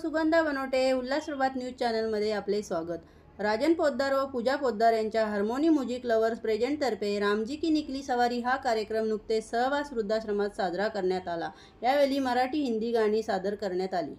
सुगंधा बनवटे उल्हास प्रभात न्यूज चॅनलमध्ये आपले स्वागत। राजन पोद्दार व पूजा पोद्दार यांच्या हार्मोनी म्युझिक लवर्स प्रेझेंटतर्फे रामजी की निकली सवारी हा कार्यक्रम नुकतेच सहवास वृद्धाश्रमात साजरा करण्यात आला। यावेळी मराठी हिंदी गाणी सादर करण्यात आली।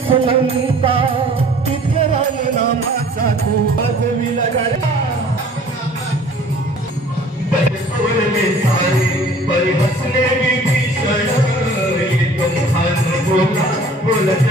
सोलंका तिथे नामाचा तू बजविला गाड्या परी हसले विभीषण बोलत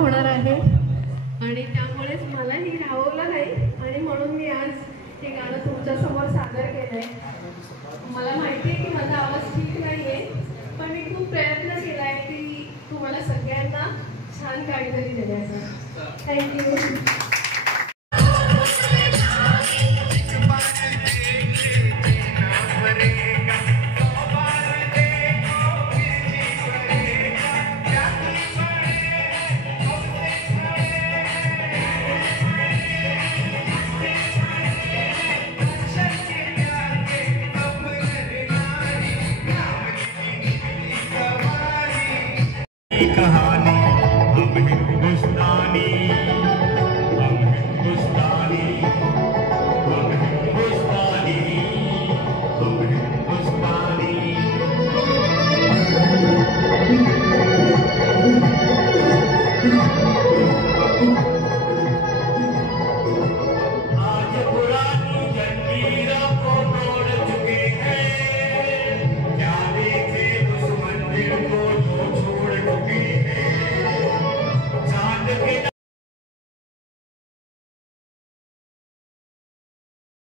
होणार आहे आणि त्यामुळेच मलाही राहवलं नाही आणि म्हणून मी आज हे गाणं तुमच्या समोर सादर केलंय। मला माहिती आहे की माझा आवाज ठीक नाहीये, पण मी खूप प्रयत्न केलाय की तुम्हाला सगळ्यांना छान काहीतरी देण्याचा। थँक्यू। कहानी